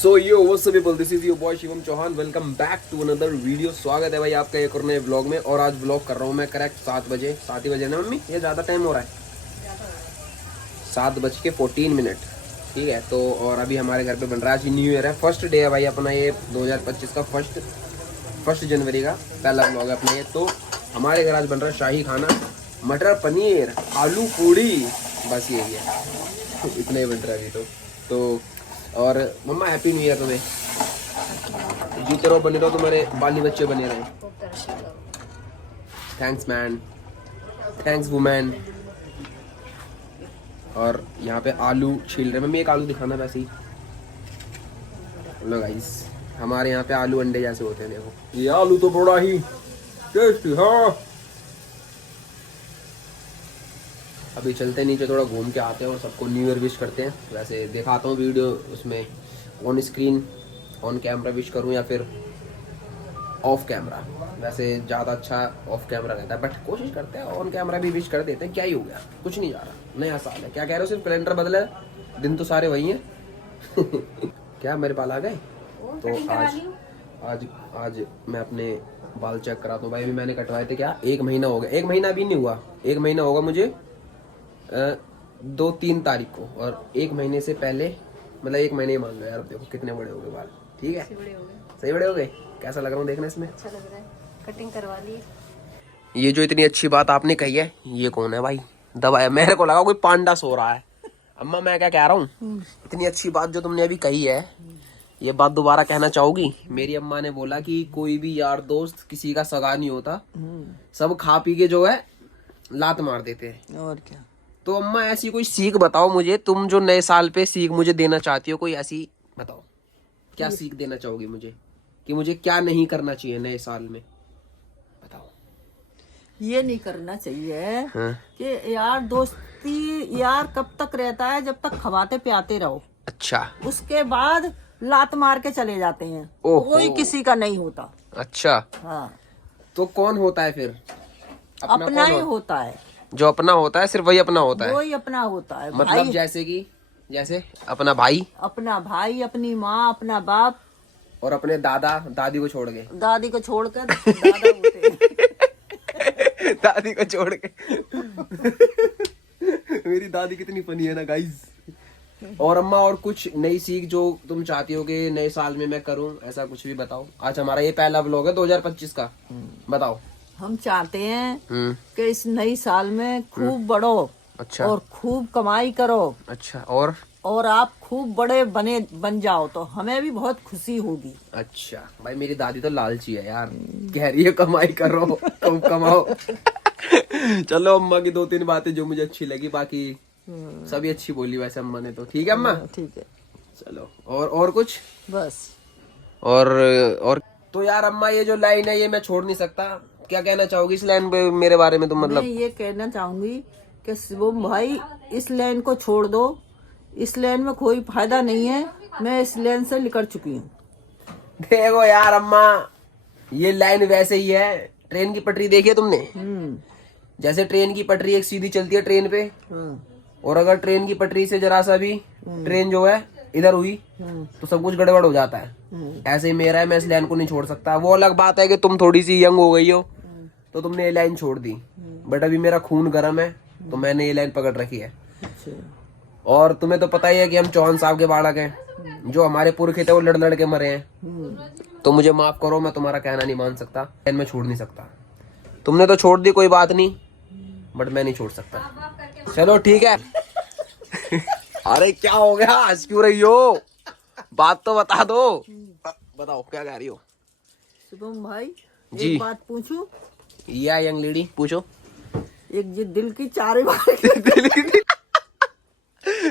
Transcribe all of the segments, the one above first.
So yo what's up people, this is your boy Shivam Chauhan. Welcome back to another video. स्वागत है भाई आपका एक और नए व्लॉग में। और आज व्लॉग कर रहा हूँ मैं करेक्ट 7 बजे। 7 ही बजे ना मम्मी? ये ज़्यादा टाइम हो रहा है, 7:14। ठीक है। तो और अभी हमारे घर पे बन रहा है, आज न्यू ईयर है, फर्स्ट डे है भाई अपना ये 2025 का, फर्स्ट जनवरी का पहला व्लॉग है अपना ये। तो हमारे घर आज बन रहा है शाही खाना, मटर पनीर, आलू पूड़ी, बस यही है। इतना ही बन रहा है अभी तो और मम्मा हैप्पी न्यू ईयर तुम्हें। जीते रहो, बने रहो, तुम्हारे बाली बच्चे बने रहे। Thanks man, thanks women. और यहाँ पे आलू छील रहे। मम्मी एक आलू दिखाना वैसे ही। लो गाइस, हमारे यहाँ पे आलू अंडे जैसे होते हैं, देखो ये आलू तो बड़ा ही टेस्टी। हाँ अभी चलते नीचे, थोड़ा घूम के आते हैं और सबको न्यू ईयर विश करते हैं। वैसे दिखाता हूँ वीडियो उसमें, on screen on camera wish करूँ या फिर ऑफ कैमरा। वैसे ज़्यादा अच्छा ऑफ कैमरा रहता है, बट कोशिश करते हैं ऑन कैमरा भी विश कर देते हैं। क्या ही हो गया, कुछ नहीं जा रहा, नया साल है। क्या कह रहे हो, सिर्फ कैलेंडर बदला है, दिन तो सारे वही हैं। क्या मेरे बाल आ गए? तो आज मैं अपने बाल चेक कराता हूँ भाई। अभी मैंने कटवाए थे, क्या 1 महीना हो गया? 1 महीना भी नहीं हुआ, 1 महीना होगा मुझे 2-3 तारीख को। और 1 महीने से पहले, मतलब 1 महीने ही मान लो यार। अब देखो कितने बड़े हो गए बाल। ठीक है, सही बड़े हो गए। कैसा लग रहा हूँ देखना इसमें? अच्छा लग रहा है, कटिंग करवा ली। ये जो इतनी अच्छी बात आपने कही है, ये कौन है भाई? दबाया, मेरे को लगा कोई पांडा सो रहा है। अम्मा मैं क्या कह रहा हूँ, इतनी अच्छी बात जो तुमने अभी कही है, ये बात दोबारा कहना चाहोगी? मेरी अम्मा ने बोला कि कोई भी यार दोस्त किसी का सगा नहीं होता, सब खा पी के जो है लात मार देते हैं। और क्या। तो अम्मा ऐसी कोई सीख बताओ मुझे, तुम जो नए साल पे सीख मुझे देना चाहती हो, कोई ऐसी बताओ। क्या सीख देना चाहोगी मुझे, कि मुझे क्या नहीं करना चाहिए नए साल में? बताओ। ये नहीं करना चाहिए हाँ? कि यार दोस्ती यार कब तक रहता है, जब तक खवाते प्याते रहो। अच्छा उसके बाद लात मार के चले जाते हैं, ओहो। कोई किसी का नहीं होता। अच्छा, हाँ, तो कौन होता है फिर? अपना कौन ही होता है, जो अपना होता है, सिर्फ वही अपना होता है? वही अपना होता है। मतलब भाई, जैसे कि जैसे अपना भाई, अपना भाई, अपनी माँ, अपना बाप, और अपने दादा दादी को छोड़ के। दादी को छोड़कर दादा होते हैं। दादी को छोड़ के। मेरी दादी कितनी फनी है ना गाइस। और अम्मा, और कुछ नई सीख जो तुम चाहती हो कि नए साल में मैं करूं, ऐसा कुछ भी बताओ। आज हमारा ये पहला व्लॉग है 2025 का, बताओ। हम चाहते हैं कि इस नई साल में खूब बढ़ो। अच्छा। और खूब कमाई करो। अच्छा, और आप खूब बड़े बन जाओ तो हमें भी बहुत खुशी होगी। अच्छा भाई, मेरी दादी तो लालची है यार, कह रही है कमाई करो, खूब कमाओ। चलो, अम्मा की 2-3 बातें जो मुझे अच्छी लगी, बाकी सभी अच्छी बोली वैसे अम्मा ने तो। ठीक है अम्मा, ठीक है, चलो। और कुछ? बस। और तो यार अम्मा, ये जो लाइन है ये मैं छोड़ नहीं सकता। क्या कहना चाहोगी इस लाइन पे मेरे बारे में तुम? मतलब मैं ये कहना चाहूंगी कि शिवम भाई, इस लाइन को छोड़ दो, इस लाइन में कोई फायदा नहीं है। मैं इस लाइन से निकल चुकी हूँ। देखो यार अम्मा, ये लाइन वैसे ही है, ट्रेन की पटरी देखी है तुमने? जैसे ट्रेन की पटरी एक सीधी चलती है ट्रेन पे, और अगर ट्रेन की पटरी से जरा सा भी ट्रेन जो है इधर हुई तो सब कुछ गड़बड़ हो जाता है। ऐसे ही मेरा है, मैं इस लाइन को नहीं छोड़ सकता। वो अलग बात है कि तुम थोड़ी सी यंग हो गई हो तो तुमने ये लाइन छोड़ दी, बट अभी मेरा खून गर्म है तो मैंने ये लाइन पकड़ रखी है। और तुम्हें तो पता ही है कि हम चौहान साहब के बालक हैं, जो हमारे पुरखे थे वो लड़ लड़ के मरे हैं। तो मुझे माफ करो, मैं तुम्हारा कहना नहीं मान सकता, लाइन में छोड़ नहीं सकता। तुमने तो छोड़ दी, कोई बात नहीं, बट मैं नहीं छोड़ सकता। चलो ठीक है। अरे क्या हो गया, हंस क्यों रही हो? बात तो बता दो। बताओ क्या कह रही हो? शिवम भाई, जी। एक बात पूछूं? या यंग लेडी पूछो। एक जी दिल की चारे बार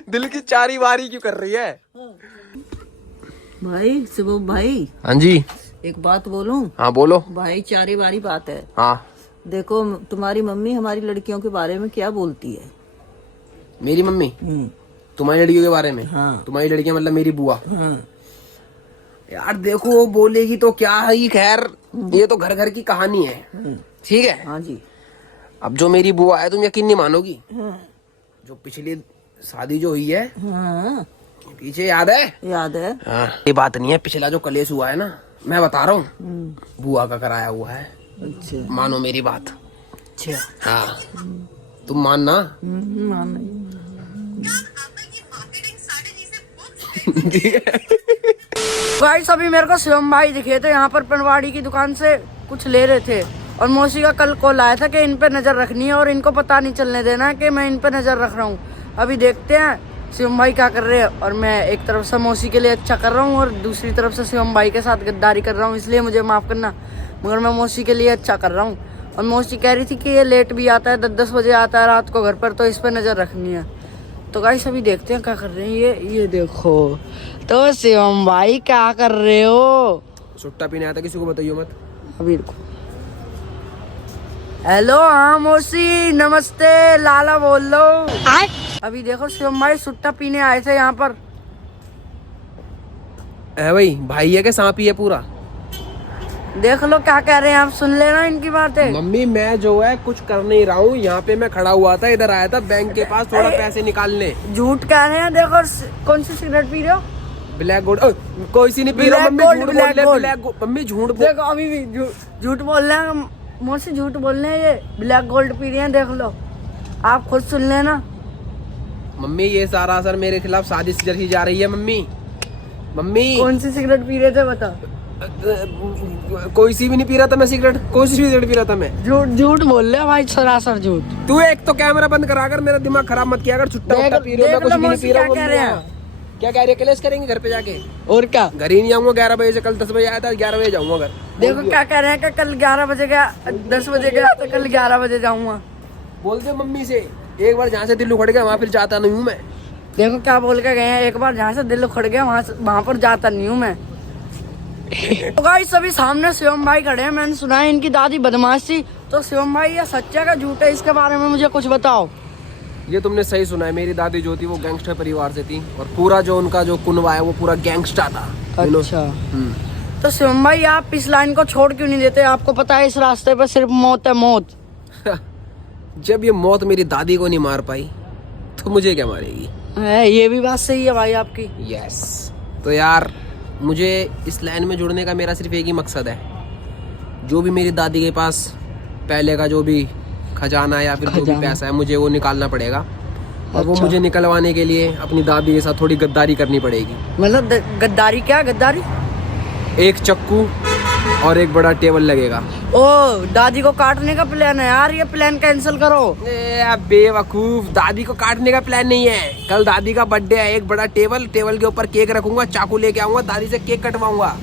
दिल की चारी बारी क्यों कर रही है? भाई, शिवम भाई, हाँ जी। एक बात बोलूं? हाँ बोलो। भाई, चारे बारी बात है। हाँ। देखो, तुम्हारी मम्मी हमारी लड़कियों के बारे में क्या बोलती है? मेरी मम्मी तुम्हारी लड़कियों के बारे में? हाँ। तुम्हारी लड़कियां मतलब मेरी बुआ? हाँ। यार देखो, वो बोलेगी तो क्या है ही, खैर ये तो घर घर की कहानी है। ठीक है। हाँ जी। अब जो मेरी बुआ है, तुम यकीन नहीं मानोगी, हाँ। जो पिछली शादी जो हुई है हाँ। पीछे याद है? याद है। हाँ, ये बात नहीं है, पिछला जो कलेश हुआ है ना, मैं बता रहा हूँ, बुआ का कराया हुआ है। अच्छा मानो मेरी बात। अच्छा। हाँ, तुम मानना। मान नहीं। गाइस अभी मेरे को शिवम भाई दिखे थे यहाँ पर पनवाड़ी की दुकान से कुछ ले रहे थे, और मौसी का कल कॉल आया था कि इन पे नजर रखनी है और इनको पता नहीं चलने देना है कि मैं इन पे नजर रख रहा हूँ। अभी देखते हैं शिवम भाई क्या कर रहे हैं, और मैं एक तरफ से मौसी के लिए अच्छा कर रहा हूँ और दूसरी तरफ से शिवम भाई के साथ गद्दारी कर रहा हूँ, इसलिए मुझे माफ करना, मगर मैं मौसी के लिए अच्छा कर रहा हूँ। और मौसी कह रही थी कि ये लेट भी आता है, 10-10 बजे आता है रात को घर पर, तो इस पर नजर रखनी है। तो गाइस अभी देखते हैं क्या कर रहे हैं ये देखो तो शिवम भाई क्या कर रहे हो। सुट्टा पीने आता किसी को बताइयो मत। अभी रुको। हेलो हाँ मौसी नमस्ते, लाला बोल लो। अभी देखो शिवम भाई सुट्टा पीने आए थे यहाँ पर। है भाई, भाई है कि सांप ही है पूरा? देख लो क्या कह रहे हैं आप, सुन लेना इनकी बातें। मम्मी मैं जो है कुछ कर नहीं रहा हूँ, यहाँ पे मैं खड़ा हुआ था, इधर आया था बैंक के पास थोड़ा पैसे निकालने। झूठ कह रहे हैं। देखो कौन सी सिगरेट पी रहे हो? Black gold. कोई सी नहीं पी रहा मम्मी, झूठ बोल रहे हैं। मम्मी झूठ बोल। देखो अभी भी झूठ बोल रहे हैं मौसी, झूठ बोल रहे हैं, ये ब्लैक गोल्ड पी रहे हैं, देख लो आप खुद सुन लेना। मम्मी ये सारा असर मेरे खिलाफ साजिश जरी जा रही है। मम्मी मम्मी कौन सी सिगरेट पी रहे थे बता? कोई सी भी नहीं पी रहा था मैं सिगरेट, कोई सी भी सिगरेट पी रहा था मैं। झूठ बोल रहे भाई, सरासर झूठ। तू एक तो कैमरा बंद करा कर मेरा दिमाग खराब मत किया कर। छुट्टा वुट्टा पी रहा हूं मैं, कुछ भी नहीं पी रहा हूं। क्या कह रहे हैं? क्या कह रहे हैं? क्लेश करेंगे घर पे जाके? और क्या? घर ही नहीं आऊंगा 11 बजे से, कल 10 बजे आया था, 11 बजे जाऊंगा घर। देखो क्या कह रहे हैं कि कल 11 बजे गया, 10 बजे गया तो कल 11 बजे जाऊंगा। बोल दे मम्मी से, एक बार जहाँ से दिल उखड़ गया वहाँ फिर जाता नहीं हूँ मैं। देखो क्या बोल के गए हैं, एक बार जहाँ से दिल उखड़ गया वहाँ पर जाता नहीं हूँ मैं। तो गाइस अभी सामने शिवम भाई खड़े हैं, मैंने सुना है इनकी दादी बदमाश थी, तो शिवम भाई ये सच्चा का झूठ है, इसके बारे में मुझे कुछ बताओ। ये तुमने सही सुना है, मेरी दादी जो थी वो गैंगस्टर परिवार से थी, और पूरा जो उनका जो कुनवा है वो पूरा गैंगस्टर था। अच्छा तो शिवम भाई आप इस लाइन को छोड़ क्यों नहीं देते? आपको पता है इस रास्ते पे सिर्फ मौत है, मौत। जब ये मौत मेरी दादी को नहीं मार पाई तो मुझे क्या मारेगी? है ये भी बात सही है भाई आपकी। यस। तो यार मुझे इस लाइन में जुड़ने का मेरा सिर्फ एक ही मकसद है, जो भी मेरी दादी के पास पहले का जो भी खजाना या फिर जो भी पैसा है मुझे वो निकालना पड़ेगा, और वो मुझे निकलवाने के लिए अपनी दादी के साथ थोड़ी गद्दारी करनी पड़ेगी। मतलब गद्दारी? क्या गद्दारी? एक चक्कू और एक बड़ा टेबल लगेगा। ओ दादी को काटने का प्लान है यार, ये प्लान कैंसिल करो। बेवकूफ, दादी को काटने का प्लान नहीं है, कल दादी का बर्थडे है, एक बड़ा टेबल के ऊपर केक रखूंगा, चाकू लेके आऊंगा, दादी से केक कटवाऊंगा,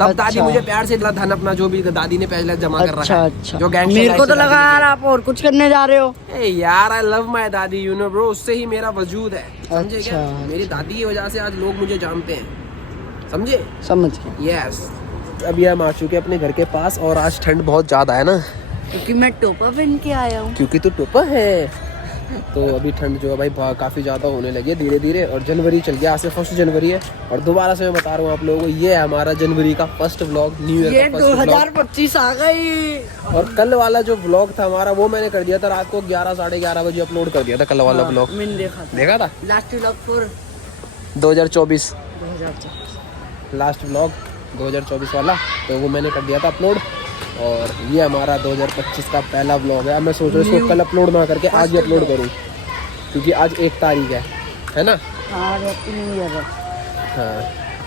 तब दादी मुझे प्यार से धन अपना जो भी दादी ने पहले जमा कर रखा है। जो गैंगस्टर मेरे को तो लगा यार आप और कुछ करने जा रहे हो। यार आई लव माय दादी, यू नो ब्रो, उससे ही मेरा वजूद है, समझे क्या? मेरी दादी की वजह से आज लोग मुझे जानते हैं, समझे? समझ गए। यस। अभी हम आ चुके अपने घर के पास, और आज ठंड बहुत ज्यादा है ना, क्योंकि मैं टोपा पहन के आया हूँ। क्योंकि तू टोपा है, तो अभी ठंड जो है भाई काफ़ी ज़्यादा होने लगी है धीरे धीरे, और जनवरी चल गया, आज से 1 जनवरी है, और दोबारा से मैं बता रहा हूँ आप लोगों को, ये है हमारा जनवरी का फर्स्ट व्लॉग, न्यू ईयर का फर्स्ट व्लॉग। 2025 आ गई। और कल वाला जो व्लॉग था हमारा वो मैंने कर दिया था रात को 11 साढ़े 11 बजे अपलोड कर दिया था, कल वाला व्लॉग मैंने देखा था। Last vlog for 2024 last vlog 2024 वाला, तो वो मैंने कर दिया था अपलोड, और ये हमारा 2025 का पहला व्लॉग है। अब मैं सोच रहा हूँ इसको कल अपलोड ना करके आज ही अपलोड करूँ, क्योंकि आज 1 तारीख है ना? Happy new year. हाँ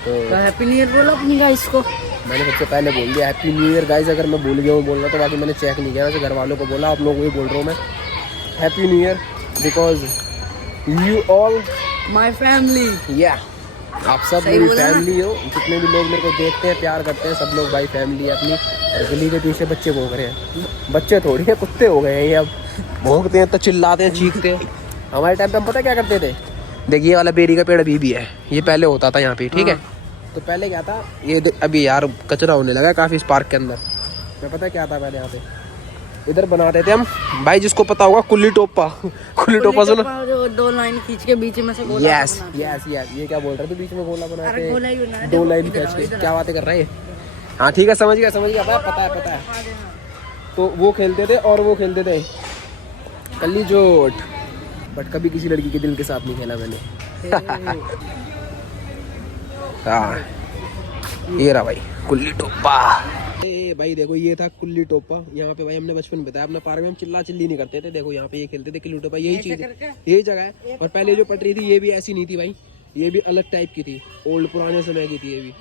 तो हैप्पी न्यू ईयर बोलो अपनी गाइस को। मैंने सबसे पहले बोल दिया हैप्पी न्यू ईयर गाइस, अगर मैं भूल गया हूँ बोलना तो, बाकी मैंने चेक नहीं किया, वैसे घर वालों को बोला, आप लोगों को ही बोल रहा हूँ मैं happy new year, because you all my family. या आप सब मेरी फैमिली हो, जितने भी लोग मेरे को देखते हैं प्यार करते हैं, सब लोग भाई फैमिली है अपनी। और गली के पीछे बच्चे भौंक रहे हैं, बच्चे थोड़ी है कुत्ते हो गए हैं ये, अब भौंकते हैं तो चिल्लाते हैं चीखते हैं। हमारे टाइम पे हम पता क्या करते थे, देखिए ये वाला बेरी का पेड़ अभी भी है, ये पहले होता था यहाँ पे, ठीक है? तो पहले क्या था, ये अभी यार कचरा होने लगा काफ़ी इस पार्क के अंदर। मैं पता क्या था पहले यहाँ पे, इधर बनाते थे हम, भाई जिसको पता होगा कुल्ली टोपा कुल्ली टोपा सुनो, जो 2 लाइन खींच के बीच में से गोला। यस यस यस, ये क्या बोल रहे थे, बीच में गोला बनाते हैं, 2 लाइन खींच के, क्या बातें कर रहे हैं? हाँ ठीक है, समझ गया भाई, पता है। तो वो खेलते थे, और वो खेलते थे कल्ली जोट, बट कभी किसी लड़की के दिल के साथ नहीं खेला मैंने। हाँ ये रहा भाई कुल्ली टोपा। भाई देखो ये था कुल्ली टोपा। यहाँ पे भाई हमने बचपन में बताया अपना पार्क में हम चिल्ला चिल्ली नहीं करते थे। देखो यहाँ पे ये खेलते थे कुल्ली टोपा, यही चीज यही जगह है। और पहले जो पटरी थी ये भी ऐसी नहीं थी भाई, ये भी अलग टाइप की थी, ओल्ड पुराने समय की थी ये भी।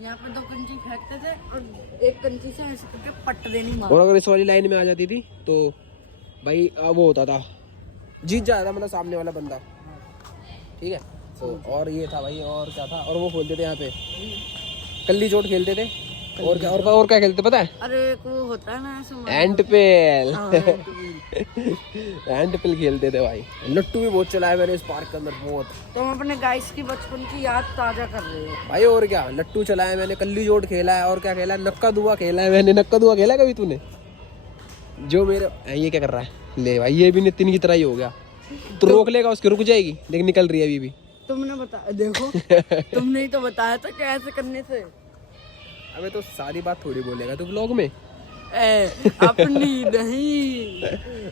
यहाँ पे 2 कंची फेंकते थे और एक कंची से ऐसे करके पट देनी मार। और अगर इस वाली लाइन में आ जाती थी तो भाई वो होता था, जीत जाता था मतलब सामने वाला बंदा, ठीक है। तो और ये था भाई, और क्या था, और वो खेलते थे यहाँ पे कल्ली चोट खेलते थे। और क्या खेलते पता है? अरे एक वो होता है ना ऐसे एंट पेल। एंट पेल खेलते थे भाई। लट्टू भी बहुत चलाया मैंने इस पार्क के अंदर बहुत। तो हम अपने गाइस की बचपन की याद ताजा कर रहे हैं भाई। और क्या, लट्टू चलाया मैंने, कल्ली जोड़ खेला है, और क्या खेला है, नक्का दुआ खेला है मैंने। नक्का दुआ खेला कभी तूने? जो मेरे ये क्या कर रहा है, ले भाई ये भी नितिन की तरह ही हो गया। तो रोक लेगा उसके, रुक जाएगी लेकिन निकल रही है अभी भी। तुमने बताया, देखो तुमने ही तो बताया था कि ऐसे करने से। अबे तो सारी बात थोड़ी बोलेगा तू व्लॉग में। अपनी नहीं,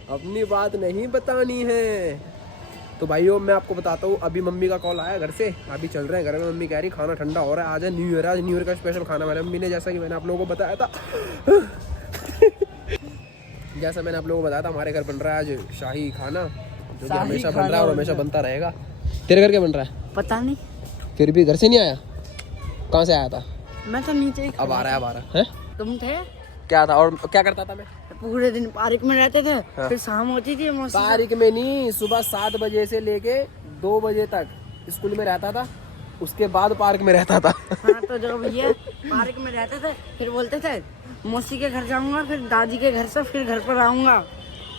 अपनी बात नहीं बतानी है। तो भाइयों मैं आपको बताता हूँ, अभी मम्मी का कॉल आया घर से, अभी चल रहे हैं घर में। मम्मी कह रही खाना ठंडा हो रहा है, आज है न्यू ईयर, आज न्यू ईयर का स्पेशल खाना मेरे मम्मी ने, जैसा कि मैंने आप लोगों को बताया था। जैसा मैंने आप लोगों को बताया था, हमारे घर बन रहा है आज शाही खाना, जो कि हमेशा बन रहा है और हमेशा बनता रहेगा। तेरे घर क्या बन रहा है? पता नहीं, फिर भी घर से नहीं आया? कहाँ से आया था? मैं तो नीचे ही अब आ रहा है, अब आ रहा है। तुम थे क्या था और क्या करता था मैं? पूरे दिन पार्क में रहते थे। हाँ। फिर शाम होती थी पार्क में नहीं, सुबह 7 बजे से लेके 2 बजे तक स्कूल में रहता था, उसके बाद पार्क में रहता था। हाँ, तो जब भैया पार्क में रहते थे फिर बोलते थे मौसी के घर जाऊंगा, फिर दादी के घर से फिर घर पर आऊंगा,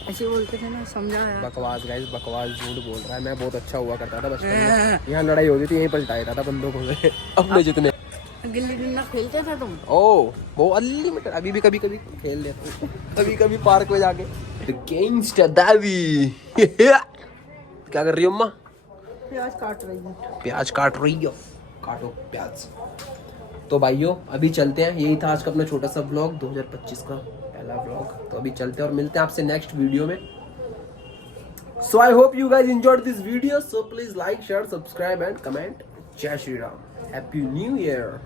ऐसे बोलते थे ना, समझा है? बकवास गाइस, बकवास, झूठ बोल रहा है। मैं बहुत अच्छा हुआ करता था बचपन में। यहाँ लड़ाई होती थी, यहीं पलटाया था बंदूकों में अपने जितने। गिल्ली डंडा खेलते थे तुम? ओ वो अनलिमिटेड, अभी भी कभी कभी खेल लेता हूँ, कभी कभी पार्क में जाके। गैंगस्टर दावी। क्या कर रही हो अम्मा? प्याज काट रही हूँ। प्याज काट रही हो? काटो प्याज। तो भाइयों अभी चलते हैं, यही था आज का अपना छोटा सा व्लॉग, 2025 का पहला व्लॉग। तो अभी चलते हैं और मिलते हैं आपसे नेक्स्ट वीडियो में। So I hope you guys enjoyed this video, so please like, share, subscribe and comment. जय Shri Ram, happy new year.